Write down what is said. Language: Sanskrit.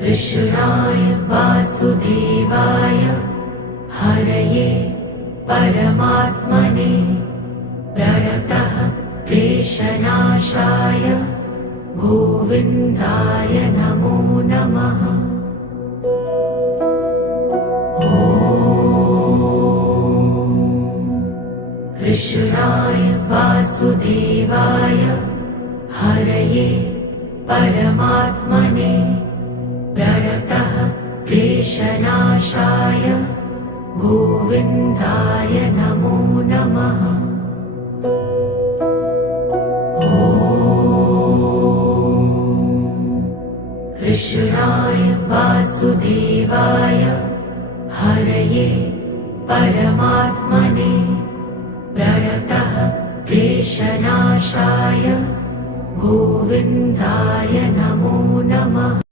कृष्णाय वासुदेवाय हरये परमात्मने प्रणतः क्लेशनाशाय गोविन्दाय नमो नमः। कृष्णाय वासुदेवाय हरये परमात्मने प्रणतः क्लेशनाशाय गोविन्दाय नमो नमः। कृष्णाय वासुदेवाय हरये परमात्मने प्रणतः क्लेशनाशाय गोविन्दाय नमो नमः।